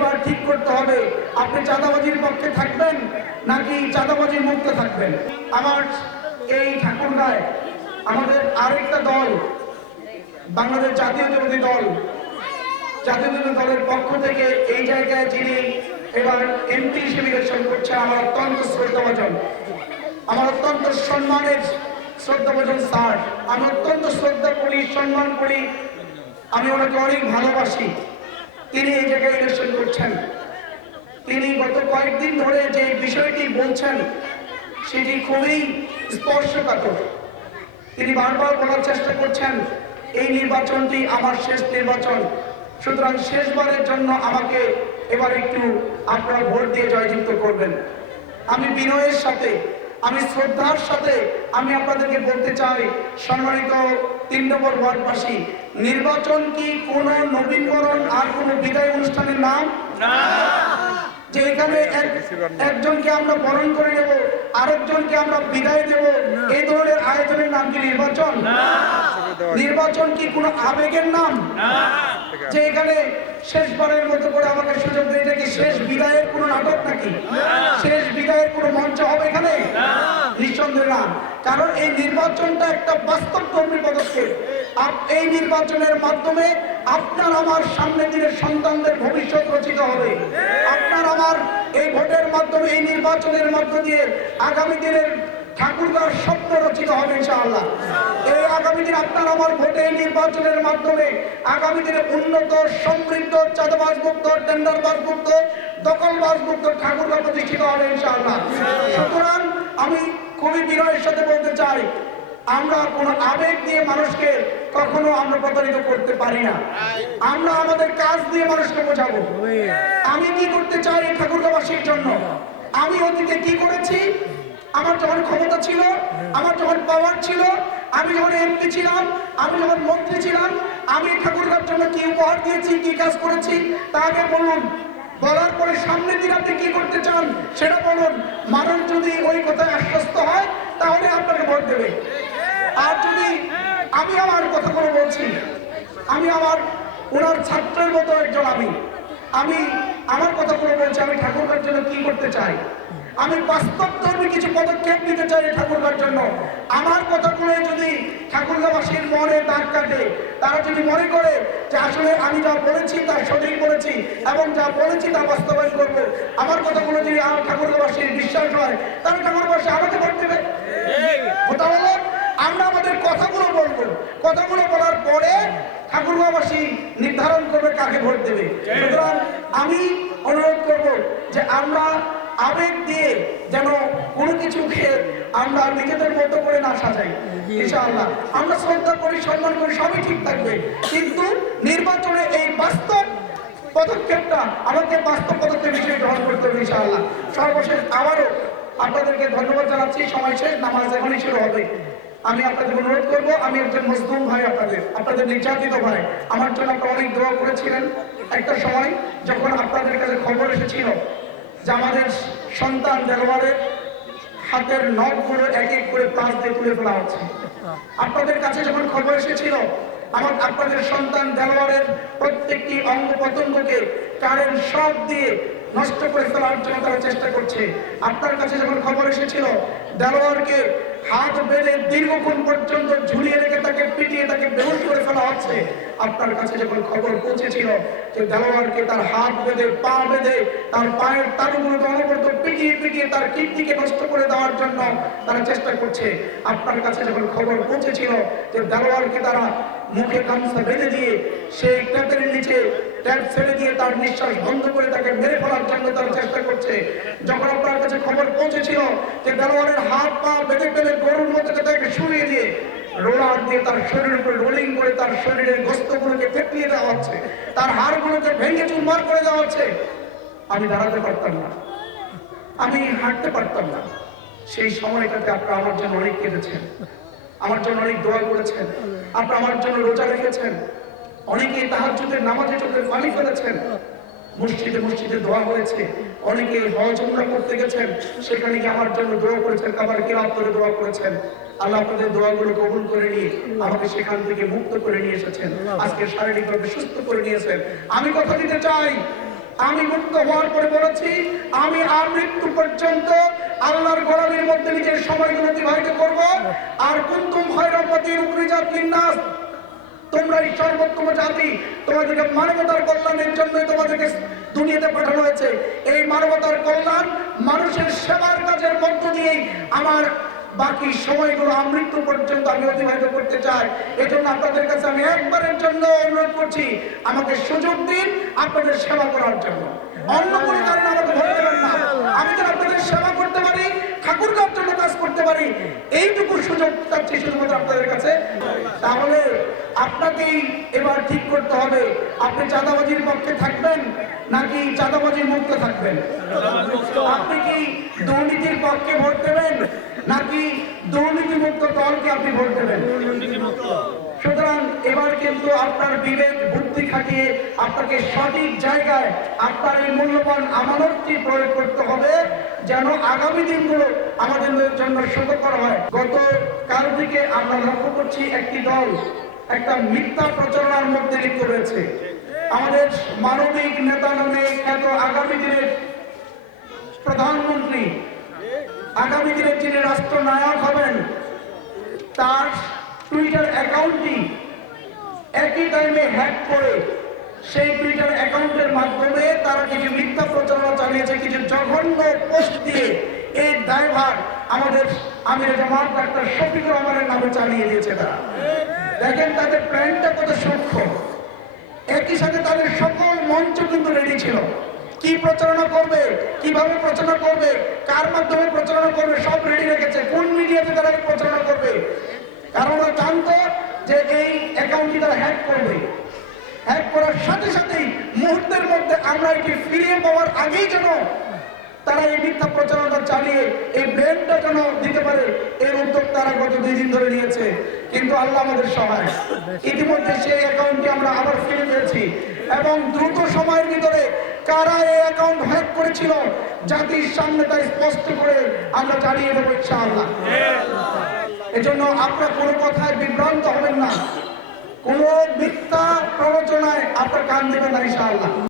এবার ঠিক করতে হবে। আপনি চাঁদাবাজির পক্ষে থাকবেন নাকি চাঁদাবাজির মুক্ত থাকবেন? আমার এই ঠাকুরগায় আমাদের আরেকটা দল, বাংলাদেশ জাতীয় জাতীয়তাবাদী দল জাতীয়তাবাদী দলের পক্ষ থেকে এই জায়গায় যিনি এবার এমপি হিসেবে ইলেকশন করছে আমার অত্যন্ত শ্রদ্ধাভাজন। আমার অত্যন্ত সম্মানের শ্রদ্ধাভাজন স্যার। আমি অত্যন্ত শ্রদ্ধা করি সম্মান করি। আমি ওনাকে অনেক ভালোবাসি। তিনি এই জায়গায় ইলেকশন করছেন। তিনি গত কয়েকদিন ধরে যে বিষয়টি বলছেন, সেটি খুবই স্পর্শকাতর। তিনি বারবার বলার চেষ্টা করছেন, এই নির্বাচনটি আমার শেষ নির্বাচন, সুতরাং শেষবারের জন্য আমাকে এবার একটু আপনারা ভোট দিয়ে জয়যুক্ত করবেন। আমি বিনয়ের সাথে আমি শ্রদ্ধার সাথে আমি আপনাদেরকে বলতে চাই সম্মানিত তিন নম্বর ওয়ার্ডবাসী নির্বাচন কি কোনো নবীনকরণ আর কোনো বিদায় অনুষ্ঠানের নাম? যে এখানে একজনকে আমরা বরণ করে নেব আরেকজনকে আমরা বিদায় দেব এই ধরনের আয়োজনের নাম কি নির্বাচন? নির্বাচন কি কোনো আবেগের নাম? যে এখানে শেষবারের মতো করে আমাকে সুযোগ দিয়ে এটা কি শেষ বিদায়ের কোনো নাটক নাকি? শেষ বিদায়ের কোনো মঞ্চ হবে এখানে? নিঃসন্দেহে না। কারণ এই নির্বাচনটা একটা বাস্তবধর্মী পদক্ষেপ। আপ- এই নির্বাচনের মাধ্যমে আপনার আমার সামনে দিনের সন্তানদের ভবিষ্যৎ রচিত হবে। আপনার আমার এই ভোটের মাধ্যমে এই নির্বাচনের মধ্য দিয়ে আগামী দিনের ঠাকুরগাঁর স্বপ্ন রচিত হবে ইনশাআল্লাহ। আগামী আপনার আমার ভোটে নির্বাচনের মাধ্যমে আগামী দিনে উন্নত, সমৃদ্ধ মুক্ত দখলবাজ মুক্ত ঠাকুরগাঁ প্রতিষ্ঠিত হবে ইনশাআল্লাহ। সুতরাং আমি খুবই বিনয়ের সাথে বলতে চাই, আমরা কোনো আবেগ দিয়ে মানুষকে কখনো আমরা প্রতারিত করতে পারি না। আমরা আমাদের কাজ দিয়ে মানুষকে বোঝাবো। আমি কি করতে চাই ঠাকুরগাঁবাসীর জন্য? আমি অতীতে কি করেছি? আমার যখন ক্ষমতা ছিল, আমার যখন পাওয়ার ছিল আমি যখন এমপি ছিলাম, আমি যখন মন্ত্রী ছিলাম, আমি ঠাকুরগাঁর জন্য কি উপহার দিয়েছি, কি কাজ করেছি, তা আগে বলুন। বলার পরে সামনের দিন আপনি কি করতে চান, সেটা বলুন। মানুষ যদি ওই কথায় আশ্বস্ত হয়, তাহলে আপনাকে ভোট দেবে। আর যদি আমি আমার কথাগুলো বলছি, আমি আমার, ওনার ছাত্রের মতো একজন আমি আমি আমার কথাগুলো বলছি, আমি ঠাকুরগার জন্য কি করতে চাই? আমি বাস্তব ধর্মী কিছু পদক্ষেপ নিতে চাই এই ঠাকুরগার জন্য। আমার কথাগুলো যদি ঠাকুরগাবাসীর মনে দাগ কাটে, তারা যদি মনে করে যে আসলে আমি যা বলেছি তা সঠিক বলেছি এবং যা বলেছি তা বাস্তবায়ন করব, আমার কথাগুলো যদি আমার ঠাকুরগাবাসীর বিশ্বাস হয়, তাহলে ঠাকুরগাবাসী আমাকে ভোট দেবে। আমরা আমাদের কথাগুলো বলব। কথাগুলো বলার পরে ঠাকুরবাবাসী নির্ধারণ করবে কাকে ভোট দেবে। সুতরাং আমি অনুরোধ করব যে আমরা আবেগ দিয়ে যেন কোনো কিছু কিছুকে আমরা নিজেদের মতো করে না সাজাই, ইনশাআল্লাহ। আমরা শ্রদ্ধা করি, সম্মান করি, সবই ঠিক থাকবে। কিন্তু নির্বাচনে এই বাস্তব পদক্ষেপটা আমাকে বাস্তব পদক্ষেপ হিসেবে গ্রহণ করতে হবে, ইনশাআল্লাহ। সর্বশেষ আবারও আপনাদেরকে ধন্যবাদ জানাচ্ছি। সময় শেষ, নামাজ এখনই শুরু হবে। আমি আপনাদের অনুরোধ করব, আমি একজন মজদুম ভাই আপনাদের আপনাদের নির্যাতিত ভাই। আমার জন্য আপনারা অনেক দোয়া করেছিলেন। একটা সময় যখন আপনাদের কাছে খবর এসেছিল যে আমাদের সন্তান দেলোয়ারের হাতের নখগুলো এক এক করে পাঁচ দিয়ে তুলে ফেলা হচ্ছে। আপনাদের কাছে যখন খবর এসেছিল, আমার আপনাদের সন্তান দেলোয়ারের প্রত্যেকটি অঙ্গ প্রত্যঙ্গকে কারেন্ট সব দিয়ে নষ্ট করে ফেলার জন্য তারা চেষ্টা করছে। আপনার কাছে যখন খবর এসেছিল দেলোয়ারকে হাত বেঁধে দীর্ঘক্ষণ পর্যন্ত ঝুলিয়ে রেখে তাকে পিটিয়ে তাকে বেহুশ করে ফেলা হচ্ছে। আপনার কাছে যখন খবর পৌঁছেছিল যে দেলোয়ারকে তার হাত বেঁধে, পা বেঁধে তার পায়ের তালুগুলোকে অনবরত পিটিয়ে পিটিয়ে তার কীর্তিকে নষ্ট করে দেওয়ার জন্য তারা চেষ্টা করছে। আপনার কাছে যখন খবর পৌঁছেছিল যে দেলোয়ারকে তারা মুখে গামছা বেঁধে দিয়ে সেই ট্যাপের নিচে ট্যাপ ছেড়ে দিয়ে তার নিঃশ্বাস বন্ধ করে তাকে মেরে ফেলার জন্য তারা চেষ্টা করছে। যখন আপনার কাছে খবর পৌঁছেছিল যে দেলোয়ারের হাত পা বেঁধে ফেলে গরুর মধ্যে তাকে শুয়ে দিয়ে রোলার দিয়ে তার শরীরের উপর রোলিং করে তার শরীরের গোস্তগুলোকে ফেটিয়ে দেওয়া হচ্ছে, তার হাড়গুলোকে ভেঙে চুরমার করে দেওয়া হচ্ছে, আমি দাঁড়াতে পারতাম না। আমি হাঁটতে পারতাম না। সেই সময়টাতে আপনারা আমার জন্য অনেক কেঁদেছেন। আমার জন্য অনেক দোয়া করেছেন। আপনারা আমার জন্য রোজা রেখেছেন। অনেকে তাহাজ্জুদের নামাজে চোখে পানি ফেলেছেন। মসজিদে মসজিদে দোয়া হয়েছে। অনেকে হজ উমরা করতে গেছেন। সেখানে গিয়ে আমার জন্য দোয়া করেছেন আবার কেরাত করে দোয়া করেছেন। আল্লাহ আপনাদের দোয়াগুলো কবুল করে নিয়ে আমাকে সেখান থেকে মুক্ত করে নিয়ে এসেছেন। আজকে শারীরিকভাবে সুস্থ করে নিয়েছেন। আমি কথা দিতে চাই। আমি মুক্ত হওয়ার পরে বলেছি, আমি আর মৃত্যু পর্যন্ত আল্লাহর গোলামীর মধ্যে নিজের সময়গুলো অতিবাহিত করব। আর কুন্তুম খয়রাপতি উকরিজাত লিন্নাস। তোমরা এই সর্বোত্তম জাতি। তোমাদেরকে মানবতার কল্যাণের জন্য তোমাদেরকে দুনিয়াতে পাঠানো হয়েছে। এই মানবতার কল্যাণ মানুষের সেবার কাজের মধ্য দিয়েই আমার বাকি সময়গুলো আমৃত্যু পর্যন্ত আমি অতিবাহিত করতে চাই। এজন্য আপনাদের কাছে আমি একবারের জন্য অনুরোধ করছি, আমাকে সুযোগ দিন আপনাদের সেবা করার জন্য। অন্য কোনো কারণে আমাকে ভয় দেবেন না। আমি যেন আপনাদের সেবা করতে পারি ঠাকুরগার জন্য কাজ করতে পারি। এইটুকু সুযোগ চাচ্ছি শুধুমাত্র আপনাদের কাছে তাহলে আপনাকেই এবার ঠিক করতে হবে। আপনি চাঁদাবাজির পক্ষে থাকবেন নাকি চাঁদাবাজির মুক্ত থাকবেন? আপনি কি দুর্নীতির পক্ষে ভোট দেবেন নাকি দুর্নীতি মুক্ত দলকে আপনি ভোট দেবেন? সুতরাং এবার কিন্তু আপনার বিবেক, বুদ্ধি খাটিয়ে আপনাকে সঠিক জায়গায় আপনার এই মূল্যবান আমানতটি প্রয়োগ করতে হবে, যেন আগামী দিনগুলো আমাদের জন্য সুখকর হয়। গত কাল থেকে আমরা লক্ষ্য করছি একটি দল একটা মিথ্যা প্রচারণার মধ্যে লিপ্ত রয়েছে। আমাদের মানবিক নেতা নামে খ্যাত আগামী দিনের প্রধানমন্ত্রী, আগামী দিনের যিনি রাষ্ট্রনায়ক হবেন, তার টুইটার অ্যাকাউন্টটি একই টাইমে হ্যাক করে সেই টুইটার অ্যাকাউন্টের মাধ্যমে তারা কিছু মিথ্যা প্রচারণা চালিয়েছে, কিছু জঘন্য পোস্ট দিয়ে এই দায়ভার আমাদের আমির জামাত ডাক্তার শফিকুর রহমানের নামে চালিয়ে দিয়েছে তারা। দেখেন তাদের প্ল্যানটা কত সূক্ষ্ম। একই সাথে তাদের সকল মঞ্চ কিন্তু রেডি ছিল। কি প্রচারণা করবে, কীভাবে প্রচারণা করবে, কার মাধ্যমে প্রচারণা করবে, সব রেডি রেখেছে। কোন মিডিয়াতে তারা প্রচারণা করবে? কারণ ওরা জানতো যে এই অ্যাকাউন্টটি তারা হ্যাক করবে। হ্যাক করার সাথে সাথেই মুহূর্তের মধ্যে আমরা এটি ফিরিয়ে পাওয়ার আগেই যেন তারা এই মিথ্যা প্রচারণা চালিয়ে এই যেন দিতে পারে? এর উদ্যোগ তারা গত দুই দিন ধরে নিয়েছে। কিন্তু আল্লাহ আমাদের সহায়। ইতিমধ্যে সেই অ্যাকাউন্টটি আমরা আবার ফিরে পেয়েছি। এবং দ্রুত সময়ের ভিতরে কারা এই অ্যাকাউন্ট হ্যাক করেছিল, জাতির সামনে স্পষ্ট করে আমরা জানিয়ে দেবো ইনশাআল্লাহ। এজন্য আপনারা কোনো কথায় বিভ্রান্ত হবেন না। কোনো মিথ্যা প্ররোচনায় আপনার কান দেবেন না ইনশাআল্লাহ।